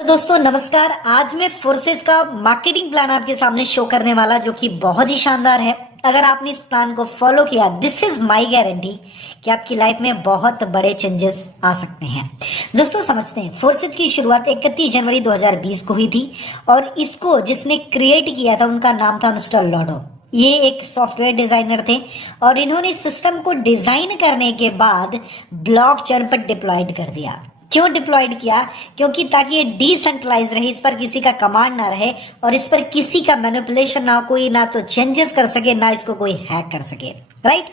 तो दोस्तों नमस्कार। आज मैं फोर्सेस का मार्केटिंग प्लान आपके सामने शो करने वाला जो कि बहुत ही शानदार है। अगर आपने इस प्लान को फॉलो किया, दिस इज माय गारंटी कि आपकी लाइफ में बहुत बड़े चेंजेस आ सकते हैं। दोस्तों समझते हैं, फोर्सेस की शुरुआत 31 जनवरी 2020 को हुई थी और इसको जिसने क्रिएट किया था उनका नाम था मिस्टर लॉडो। ये एक सॉफ्टवेयर डिजाइनर थे और इन्होंने सिस्टम को डिजाइन करने के बाद ब्लॉकचेन पर डिप्लॉयड कर दिया। क्यों डिप्लॉयड किया? क्योंकि ताकि ये डिसेंट्रलाइज रहे, इस पर किसी का कमांड ना रहे और इस पर किसी का मैनिपुलेशन ना, कोई ना तो चेंजेस कर सके ना इसको कोई हैक कर सके, राइट।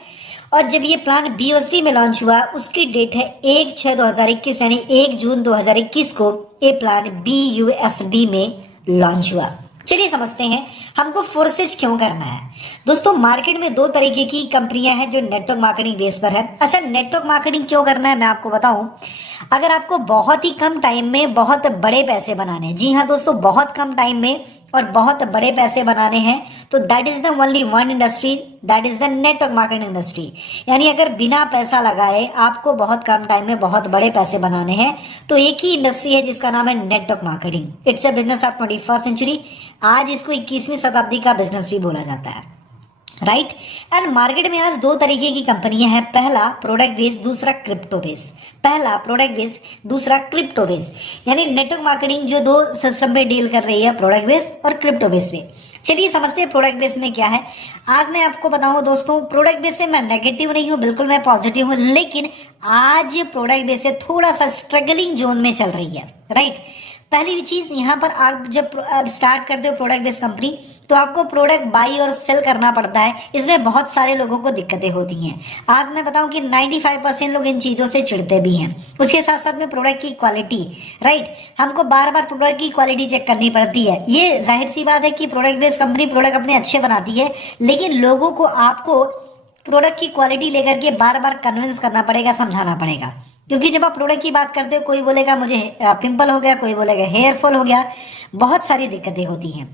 और जब ये प्लान BUSD में लॉन्च हुआ, उसकी डेट है 1/6/2021 यानी 1 जून 2021 को ये प्लान BUSD में लॉन्च हुआ। चलिए समझते हैं हमको फोर्सेज क्यों करना है। दोस्तों मार्केट में दो तरीके की कंपनियां हैं जो नेटवर्क मार्केटिंग बेस पर है। अच्छा, नेटवर्क मार्केटिंग क्यों करना है मैं आपको बताऊं। अगर आपको बहुत ही कम टाइम में बहुत बड़े पैसे बनाने हैं, जी हाँ दोस्तों, बहुत कम टाइम में और बहुत बड़े पैसे बनाने हैं, तो that is the only one industry, that is the network marketing industry. यानी अगर बिना पैसा लगाए आपको बहुत कम टाइम में बहुत बड़े पैसे बनाने हैं तो एक ही इंडस्ट्री है जिसका नाम है network marketing. It's a business of 21st century. आज इसको 21वीं शताब्दी का बिजनेस भी बोला जाता है, राइट। एंड मार्केट में आज दो तरीके की कंपनियां हैं, पहला प्रोडक्ट बेस्ड, दूसरा क्रिप्टो बेस्ड। पहला प्रोडक्ट बेस्ड, दूसरा क्रिप्टो बेस्ड। यानी नेटवर्क मार्केटिंग जो दो सिस्टम पे डील कर रही है, प्रोडक्ट बेस्ड और क्रिप्टो बेस्ड में। चलिए समझते हैं प्रोडक्ट बेस्ड में क्या है। आज मैं आपको बताऊं दोस्तों, प्रोडक्ट बेस्ड से मैं नेगेटिव नहीं हूं, बिल्कुल मैं पॉजिटिव हूं, लेकिन आज प्रोडक्ट बेस्ड से थोड़ा सा स्ट्रगलिंग जोन में चल रही है, राइट। पहली चीज, यहाँ पर आप जब स्टार्ट करते हो प्रोडक्ट बेस्ड कंपनी तो आपको प्रोडक्ट बाई और सेल करना पड़ता है। इसमें बहुत सारे लोगों को दिक्कतें होती हैं। आज मैं बताऊं कि 95% लोग इन चीजों से चिढ़ते भी हैं। उसके साथ साथ में प्रोडक्ट की क्वालिटी, राइट, हमको बार बार प्रोडक्ट की क्वालिटी चेक करनी पड़ती है। ये जाहिर सी बात है कि प्रोडक्ट बेस्ड कंपनी प्रोडक्ट अपने अच्छे बनाती है, लेकिन लोगों को आपको प्रोडक्ट की क्वालिटी लेकर के बार बार कन्विंस करना पड़ेगा, समझाना पड़ेगा। क्योंकि जब आप प्रोडक्ट की बात करते हो, कोई बोलेगा मुझे पिंपल हो गया, कोई बोलेगा हेयर फॉल हो गया, बहुत सारी दिक्कतें होती हैं।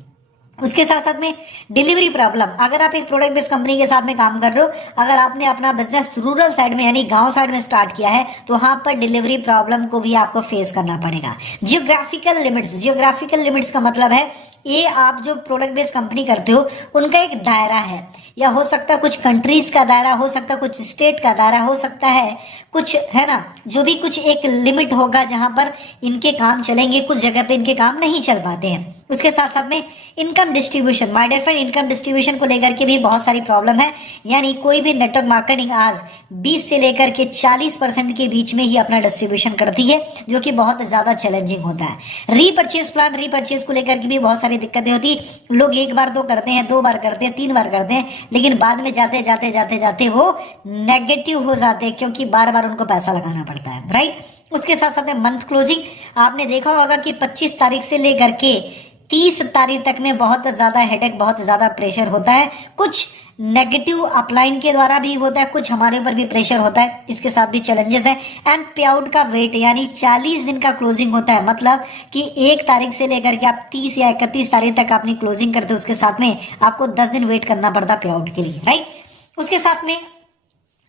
उसके साथ साथ में डिलीवरी प्रॉब्लम। अगर आप एक प्रोडक्ट बेस्ड कंपनी के साथ में काम कर रहे हो, अगर आपने अपना बिजनेस रूरल साइड में यानी गांव साइड में स्टार्ट किया है तो वहां पर डिलीवरी प्रॉब्लम को भी आपको फेस करना पड़ेगा। जियोग्राफिकल लिमिट्स, जियोग्राफिकल लिमिट्स का मतलब है ये आप जो प्रोडक्ट बेस्ड कंपनी करते हो उनका एक दायरा है, या हो सकता है कुछ कंट्रीज का दायरा, हो सकता है कुछ स्टेट का दायरा, हो सकता है कुछ, है ना, जो भी कुछ एक लिमिट होगा जहां पर इनके काम चलेंगे, कुछ जगह पे इनके काम नहीं चल पाते हैं। उसके साथ साथ में income distribution, my dear friend, income distribution को लेकर के भी बहुत सारी प्रॉब्लम है। यानी कोई भी नेटवर्क मार्केटिंग आज 20 से लेकर के 40% के बीच में ही अपना डिस्ट्रीब्यूशन करती है, जो कि बहुत ज्यादा चैलेंजिंग होता है। रीपर्चेज प्लान, रीपर्चेज को लेकर के भी बहुत सारी दिक्कतें होती है। लोग एक बार तो करते हैं, दो बार करते हैं, 3 बार करते हैं, लेकिन बाद में जाते जाते जाते जाते वो नेगेटिव हो जाते हैं, क्योंकि बार बार उनको पैसा लगाना पड़ता है, राइट। उसके साथ साथ में मंथ क्लोजिंग, आपने देखा होगा कि 25 तारीख से लेकर के 30 तारीख तक में बहुत ज्यादा हेडेक, बहुत ज्यादा प्रेशर होता है। कुछ नेगेटिव अपलाइन के द्वारा भी होता है, कुछ हमारे ऊपर भी प्रेशर होता है, इसके साथ भी चैलेंजेस है। एंड पे आउट का वेट, यानी 40 दिन का क्लोजिंग होता है, मतलब कि 1 तारीख से लेकर के आप 30 या 31 तारीख तक अपनी क्लोजिंग करते हो, उसके साथ में आपको 10 दिन वेट करना पड़ता है पे आउट के लिए, राइट। उसके साथ में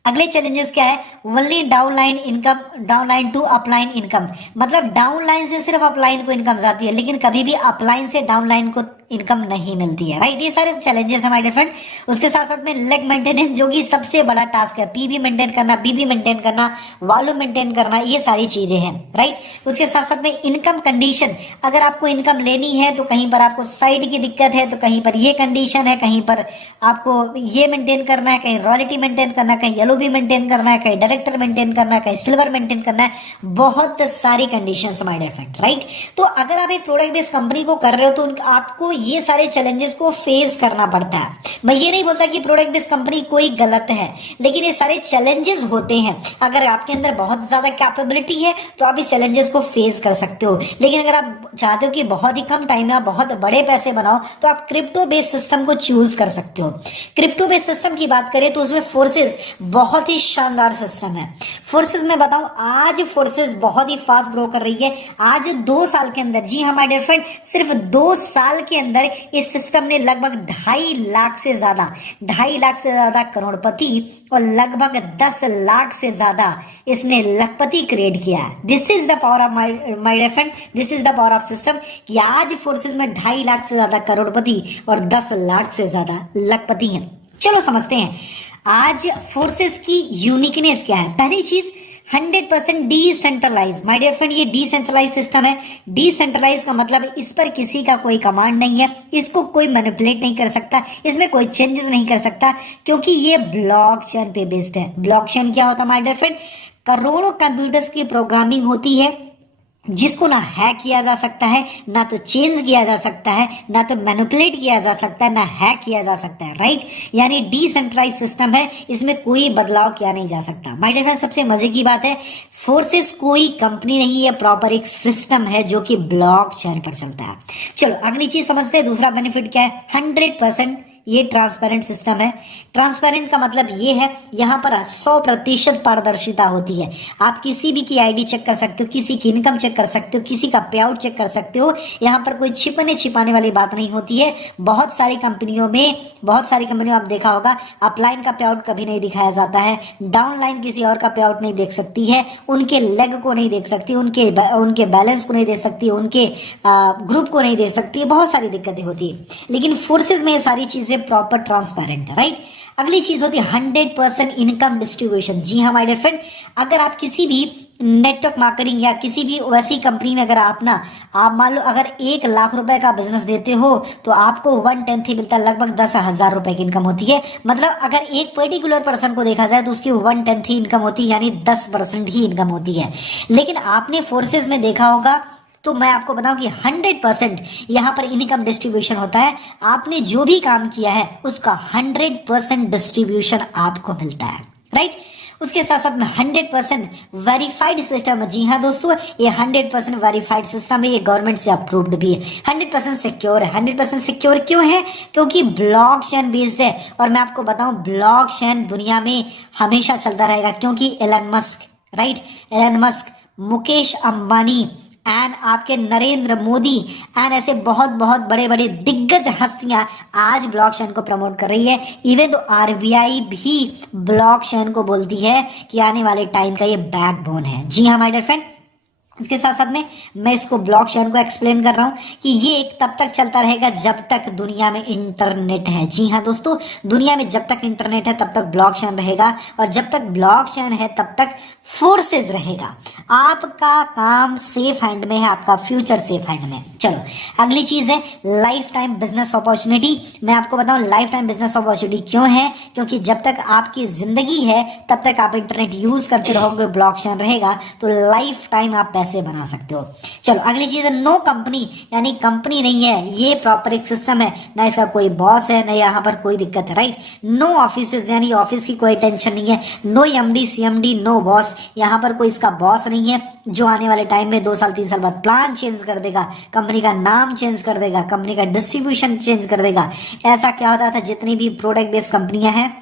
अगले चैलेंजेस क्या है, only downline income, downline to upline income, मतलब डाउनलाइन से सिर्फ अपलाइन को इनकम जाती है, लेकिन कभी भी अपलाइन से डाउनलाइन को इनकम नहीं मिलती है, राइट। ये सारे चैलेंजेस है माय डियर फ्रेंड। उसके साथ साथ में लेग मेंटेनेंस, जो कि सबसे बड़ा टास्क है, पीबी मेंटेन करना, बीबी मेंटेन करना, वॉल्यूम मेंटेन करना, ये सारी चीजें हैं, राइट। उसके साथ साथ में इनकम कंडीशन, अगर आपको इनकम लेनी है तो कहीं पर आपको साइड की दिक्कत है, तो कहीं पर ये कंडीशन है, कहीं पर आपको ये मेंटेन करना है, कहीं रॉयल्टी मेंटेन करना है, कहीं येलो भी मेंटेन करना है, कहीं डायरेक्टर मेंटेन करना है, कहीं सिल्वर मेंटेन करना है, बहुत सारी conditions my dear friend, right. तो अगर आप एक प्रोडक्ट बेस्ड कंपनी को कर रहे हो तो आपको ये सारे चैलेंजेस को फेस करना पड़ता है। मैं ये नहीं बोलता कि प्रोडक्ट बेस्ड कंपनी कोई गलत है, लेकिन ये सारे चैलेंजेस होते हैं। अगर आपके अंदर बहुत ज्यादा कैपेबिलिटी है तो आप इस चैलेंजेस को फेस कर सकते हो, लेकिन अगर आप चाहते हो कि बहुत ही कम टाइम में आप बहुत बड़े पैसे बनाओ तो आप क्रिप्टो बेस्ड सिस्टम को चूज कर सकते हो। क्रिप्टो बेस्ड सिस्टम की बात करें तो उसमें फोर्सेस बहुत ही शानदार सिस्टम है। फोर्सेस में बताऊं, आज फोर्सेस बहुत ही फास्ट ग्रो कर रही है। आज 2 साल के अंदर, जी हाँ माय डियर फ्रेंड, सिर्फ 2 साल के अंदर इस सिस्टम ने लगभग 2.5 लाख से ज्यादा करोड़पति और लगभग 10 लाख से ज्यादा इसने लखपति क्रिएट किया है। This is the power of my dear friend, this is the power of system कि आज फोर्सेस में 2.5 लाख से ज्यादा करोड़पति और 10 लाख से ज्यादा लखपति हैं। चलो समझते हैं आज फोर्सेस की यूनिकनेस क्या है। पहली चीज 100% डिसेंट्रलाइज। माय डियर फ्रेंड, ये डिसेंट्रलाइज सिस्टम है। डिसेंट्रलाइज का मतलब इस पर किसी का कोई कमांड नहीं है, इसको कोई मैनिपुलेट नहीं कर सकता, इसमें कोई चेंजेस नहीं कर सकता, क्योंकि ये ब्लॉकचेन पे बेस्ड है। ब्लॉकचेन क्या होता है माय डियर फ्रेंड? करोड़ों कंप्यूटर्स की प्रोग्रामिंग होती है जिसको ना हैक किया जा सकता है, ना तो चेंज किया जा सकता है, ना तो मैनिपुलेट किया जा सकता है, ना हैक किया जा सकता है, राइट। यानी डिसेंट्रलाइज सिस्टम है, इसमें कोई बदलाव किया नहीं जा सकता। माय डियर फ्रेंड, सबसे मजे की बात है फोर्सेस कोई कंपनी नहीं है, प्रॉपर एक सिस्टम है जो कि ब्लॉकचेन पर चलता है। चलो अगली चीज समझते हैं, दूसरा बेनिफिट क्या है। 100% ये ट्रांसपेरेंट सिस्टम है। ट्रांसपेरेंट का मतलब ये है यहाँ पर 100% पारदर्शिता होती है। आप किसी भी की आईडी चेक कर सकते हो, किसी की इनकम चेक कर सकते हो, किसी का पे आउट चेक कर सकते हो। यहाँ पर कोई छिपाने वाली बात नहीं होती है। बहुत सारी कंपनियों आप देखा होगा अपलाइन का पे आउट कभी नहीं दिखाया जाता है, डाउनलाइन किसी और का पे आउट नहीं देख सकती है, उनके लेग को नहीं देख सकती, उनके बैलेंस को नहीं देख सकती, उनके ग्रुप को नहीं देख सकती है, बहुत सारी दिक्कतें होती है। लेकिन फोर्सेज में ये सारी चीजें प्रॉपर ट्रांसपेरेंट है, राइट। अगली चीज होती है 100% इनकम डिस्ट्रीब्यूशन। जी हाँ माय डियर फ्रेंड, अगर आप किसी भी नेटवर्क मार्केटिंग या किसी भी वैसी कंपनी में अगर आप मान लो अगर 1 लाख रुपए का बिजनेस देते हो तो आपको 1/10 ही मिलता है, लगभग 10,000 रुपए की इनकम होती है। मतलब अगर एक पर्टिकुलर पर्सन को देखा जाए तो उसकी 1/10 ही इनकम होती है, यानी 10% ही इनकम होती है। लेकिन आपने फोर्सेज में देखा होगा, तो मैं आपको बताऊं कि 100% यहाँ पर इनकम डिस्ट्रीब्यूशन होता है। आपने जो भी काम किया है उसका 100% डिस्ट्रीब्यूशन आपको मिलता है, राइट। उसके साथ साथ में 100% वेरीफाइड सिस्टम है। जी हाँ दोस्तों, ये 100% वेरीफाइड सिस्टम है, ये गवर्नमेंट से अप्रूव्ड भी है। 100% सिक्योर है। 100% सिक्योर क्यों है? क्योंकि ब्लॉकचेन बेस्ड है। और मैं आपको बताऊं ब्लॉकचेन दुनिया में हमेशा चलता रहेगा, क्योंकि Elon Musk, right, Elon Musk, Mukesh Ambani and आपके नरेंद्र मोदी एंड ऐसे बहुत बहुत बड़े बड़े दिग्गज हस्तियां आज ब्लॉकचेन को प्रमोट कर रही है। इवन तो आरबीआई भी ब्लॉकचेन को बोलती है कि आने वाले टाइम का ये बैकबोन है। जी हाँ माय डियर फ्रेंड, इसके साथ साथ में मैं इसको ब्लॉकचेन को एक्सप्लेन कर रहा हूं कि ये एक तब तक चलता रहेगा जब तक दुनिया में इंटरनेट है। जी हाँ दोस्तों, दुनिया में जब तक इंटरनेट है तब तक ब्लॉकचेन रहेगा, और जब तक ब्लॉकचेन है तब तक फोर्सेज रहेगा। आपका काम सेफ हैंड में है, आपका फ्यूचर सेफ हैंड में। चलो अगली चीज है लाइफ टाइम बिजनेस अपॉर्चुनिटी। मैं आपको बताऊं लाइफ टाइम बिजनेस अपॉर्चुनिटी क्यों है, क्योंकि जब तक आपकी जिंदगी है तब तक आप इंटरनेट यूज करते रहोगे, ब्लॉकचेन रहेगा, तो लाइफ टाइम आप पैसे बना सकते हो। चलो अगली चीज है नो कंपनी, यानी कंपनी नहीं है, ये प्रॉपर एक सिस्टम है, ना इसका कोई बॉस है, ना यहाँ पर कोई दिक्कत है, राइट। नो ऑफिस, यानी ऑफिस की कोई टेंशन नहीं है। No MD CMD, no boss, यहाँ पर कोई इसका बॉस नहीं है जो आने वाले टाइम में 2 साल 3 साल बाद प्लान चेंज कर देगा, कंपनी का नाम चेंज कर देगा, कंपनी का डिस्ट्रीब्यूशन चेंज कर देगा। ऐसा क्या होता था, जितनी भी प्रोडक्ट बेस्ड कंपनियां हैं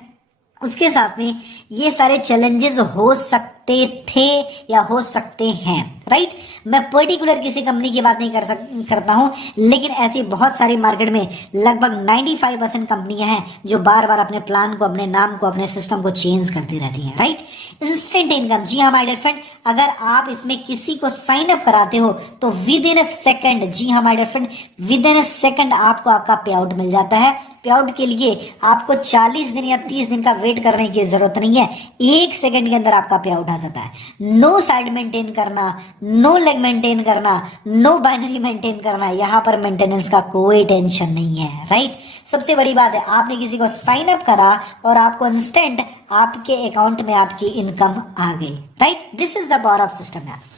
उसके साथ में ये सारे चैलेंजेस हो सकते थे या हो सकते हैं, राइट। मैं पर्टिकुलर किसी कंपनी की बात नहीं करता हूं, लेकिन ऐसी बहुत सारी मार्केट में लगभग 95% कंपनियां हैं जो बार बार अपने प्लान को, अपने नाम को, अपने सिस्टम को चेंज करती रहती हैं, राइट। इंस्टेंट इनकम, जी हाँ माय डियर फ्रेंड, अगर आप इसमें किसी को साइन अप कराते हो तो विद इन अ सेकंड, जी हाँ my dear friend, within a second आपको आपका पे आउट मिल जाता है। पे आउट के लिए आपको 40 दिन या 30 दिन का वेट करने की जरूरत नहीं है, 1 सेकंड के अंदर आपका पे आउट आ जाता है। नो साइड मेंटेन करना, नो लेग मेंटेन करना, नो बाइनरी मेंटेन करना, यहां पर मेंटेनेंस का कोई टेंशन नहीं है, राइट। सबसे बड़ी बात है, आपने किसी को साइन अप करा और आपको इंस्टेंट आपके अकाउंट में आपकी इनकम आ गई, right. This is the power of system है।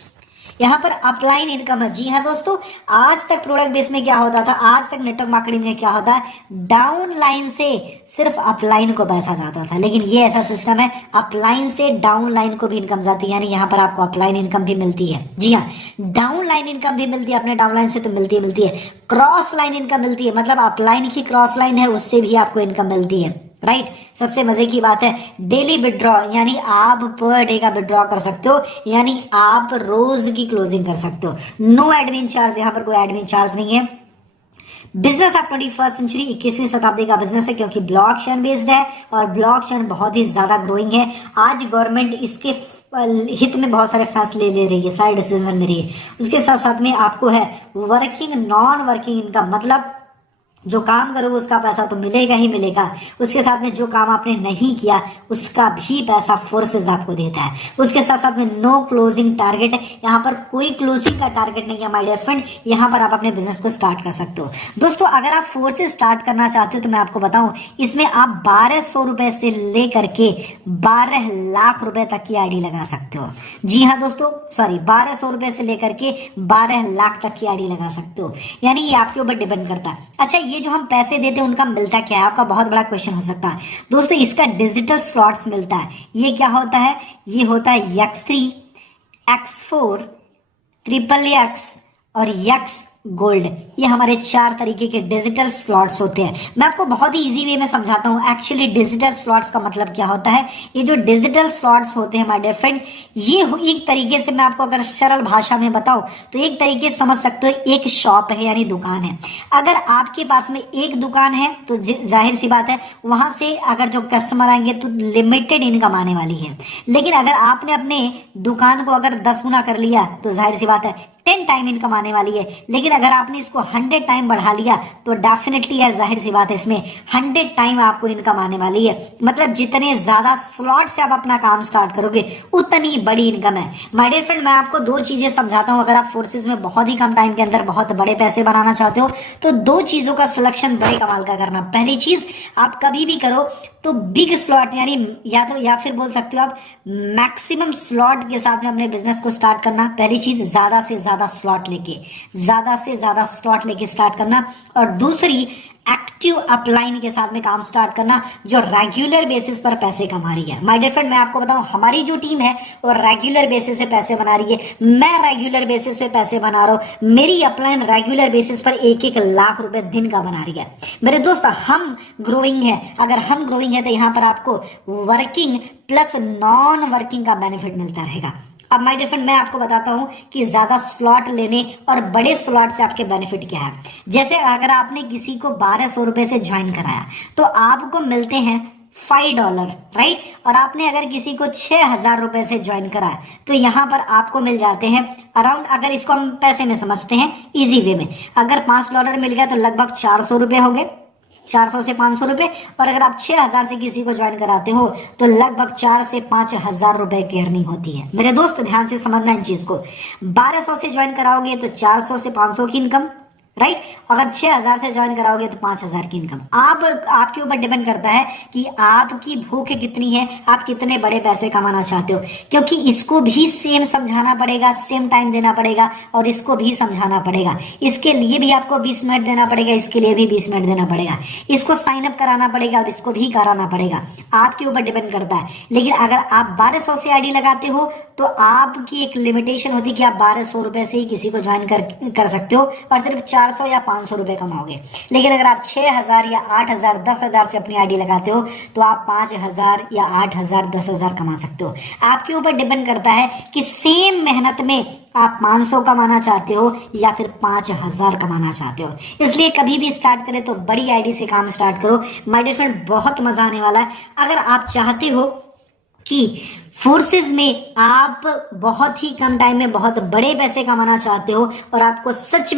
यहाँ पर अपलाइन इनकम है। जी हाँ दोस्तों, आज तक प्रोडक्ट बेस में क्या होता था, आज तक नेटवर्क मार्केटिंग में क्या होता है, डाउन लाइन से सिर्फ अपलाइन को पैसा जाता था, लेकिन ये ऐसा सिस्टम है अपलाइन से डाउन लाइन को भी इनकम जाती है, यानी यहाँ पर आपको अपलाइन इनकम भी मिलती है। जी हाँ, डाउन लाइन इनकम भी मिलती है, अपने डाउन लाइन से तो मिलती है, क्रॉस लाइन इनकम मिलती है, मतलब अपलाइन की क्रॉस लाइन है उससे भी आपको इनकम मिलती है, राइट। सबसे मजे की बात है डेली विड्रॉ, यानी आप पर डे का विड्रॉ कर सकते हो, यानी आप रोज की क्लोजिंग कर सकते हो। नो एडमिन चार्ज, यहाँ पर कोई एडमिन चार्ज नहीं है। बिजनेस ऑफ 21st सेंचुरी, 21वीं शताब्दी का बिजनेस है, क्योंकि ब्लॉकचेन बेस्ड है और ब्लॉकचेन बहुत ही ज्यादा ग्रोइंग है। आज गवर्नमेंट इसके हित में बहुत सारे फैसले ले रही है, सारे डिसीजन ले रही है। उसके साथ साथ में आपको है वर्किंग नॉन वर्किंग इनकम, मतलब जो काम करोगे उसका पैसा तो मिलेगा ही मिलेगा, उसके साथ में जो काम आपने नहीं किया उसका भी पैसा फोर्सेस आपको देता है। उसके साथ साथ में नो क्लोजिंग टारगेट है, यहाँ पर कोई क्लोजिंग का टारगेट नहीं है माय डियर फ्रेंड, यहाँ पर आप अपने बिजनेस को स्टार्ट कर सकते हो। दोस्तों अगर आप फोर्सेस स्टार्ट करना चाहते हो तो मैं आपको बताऊं, इसमें आप 1200 रुपए से लेकर के 12 लाख रुपए तक की आईडी लगा सकते हो। जी हाँ दोस्तों, सॉरी 1200 रुपए से लेकर के 12 लाख तक की आईडी लगा सकते हो, यानी ये आपके ऊपर डिपेंड करता है। अच्छा, ये जो हम पैसे देते हैं उनका मिलता क्या है, आपका बहुत बड़ा क्वेश्चन हो सकता है। दोस्तों इसका डिजिटल स्लॉट्स मिलता है। ये क्या होता है, ये होता है X3, X4, XXX और X गोल्ड। ये हमारे 4 तरीके के डिजिटल स्लॉट्स होते हैं। मैं आपको बहुत ही इजी वे में समझाता हूँ एक्चुअली डिजिटल स्लॉट्स का मतलब क्या होता है। ये जो डिजिटल स्लॉट्स होते हैं माय डियर फ्रेंड, ये एक तरीके से मैं आपको अगर सरल भाषा में बताऊं तो एक तरीके से समझ सकते हो, एक शॉप है यानी दुकान है। अगर आपके पास में एक दुकान है तो जाहिर सी बात है वहां से अगर जो कस्टमर आएंगे तो लिमिटेड इनकम आने वाली है। लेकिन अगर आपने अपने दुकान को अगर 10 गुना कर लिया तो जाहिर सी बात है 10 टाइम इनकम आने वाली है। लेकिन अगर आपने इसको 100 टाइम बढ़ा लिया तो डेफिनेटली यार जाहिर सी बात है इसमें 100 टाइम आपको इनकम आने वाली है। मतलब जितने ज्यादा स्लॉट से आप अपना काम स्टार्ट करोगे उतनी बड़ी इनकम है। माय डियर फ्रेंड, मैं आपको 2 चीजें समझाता हूं। अगर आप फोर्सेस में बहुत ही कम टाइम के अंदर बहुत बड़े पैसे बनाना चाहते हो तो 2 चीजों का सिलेक्शन बड़े कमाल का करना। पहली चीज, आप कभी भी करो तो बिग स्लॉट यानी या फिर बोल सकते हो आप मैक्सिमम स्लॉट के साथ में अपने बिजनेस को स्टार्ट करना। पहली चीज, ज्यादा से ज्यादा स्लॉट लेके स्टार्ट करना। और दूसरी, एक्टिव अपलाइन के साथ में काम स्टार्ट करना जो रेगुलर बेसिस पर पैसे कमा रही है। माय डियर फ्रेंड, मैं आपको बताऊं हमारी जो टीम है वो रेगुलर बेसिस से पैसे बना रही है। मैं रेगुलर बेसिस पे पैसे बना रहा हूं। मेरी अपलाइन रेगुलर बेसिस पर 1-1 लाख रुपए दिन का बना रही है। मेरे दोस्त, हम ग्रोइंग है। अगर हम ग्रोइंग है तो यहां पर आपको वर्किंग प्लस नॉन वर्किंग का बेनिफिट मिलता रहेगा। अब माय डियर फ्रेंड, मैं आपको बताता हूं कि ज्यादा स्लॉट लेने और बड़े स्लॉट से आपके बेनिफिट क्या है। जैसे अगर आपने किसी को 1200 रुपए से ज्वाइन कराया तो आपको मिलते हैं $5, राइट। और आपने अगर किसी को 6000 रुपए से ज्वाइन कराया तो यहां पर आपको मिल जाते हैं अराउंड, अगर इसको हम पैसे में समझते हैं इजी वे में, अगर $5 मिल गया तो लगभग 400 रुपए हो गए, 400 से 500 रुपए। और अगर आप 6000 से किसी को ज्वाइन कराते हो तो लगभग 4 से 5000 रुपए की अर्निंग होती है। मेरे दोस्त ध्यान से समझना इन चीज को। 1200 से ज्वाइन कराओगे तो 400 से 500 की इनकम, राइट। अगर 6000 से ज्वाइन कराओगे तो 5000 की इनकम। आपके ऊपर डिपेंड करता है कि आपकी भूख कितनी है, आप कितने बड़े पैसे कमाना चाहते हो। क्योंकि इसको भी सेम समझाना पड़ेगा, सेम टाइम देना पड़ेगा और इसको भी समझाना पड़ेगा। इसके लिए भी आपको 20 मिनट देना पड़ेगा, इसके लिए भी 20 मिनट देना पड़ेगा। इसको साइन अप कराना पड़ेगा और इसको भी कराना पड़ेगा। आपके ऊपर डिपेंड करता है। लेकिन अगर आप 1200 से आईडी लगाते हो तो आपकी एक लिमिटेशन होती है कि आप 1200 रुपए से ही किसी को ज्वाइन कर सकते हो और सिर्फ 400 या 500 रुपए कमाओगे। लेकिन अगर आप 6000 या 8000 10,000 से अपनी आईडी लगाते हो तो आप 5000 या 8000 10,000 कमा सकते हो। आपके ऊपर डिपेंड करता है कि सेम मेहनत में आप 500 कमाना चाहते हो या फिर 5000 कमाना चाहते हो। इसलिए कभी भी स्टार्ट करें तो बड़ी आईडी से काम स्टार्ट करो। माय डियर फ्रेंड, बहुत मजा आने वाला है। अगर आप चाहते हो कि फोर्सेस में आप बहुत ही कम टाइम में बहुत बड़े पैसे कमाना चाहते हो और आपको सच में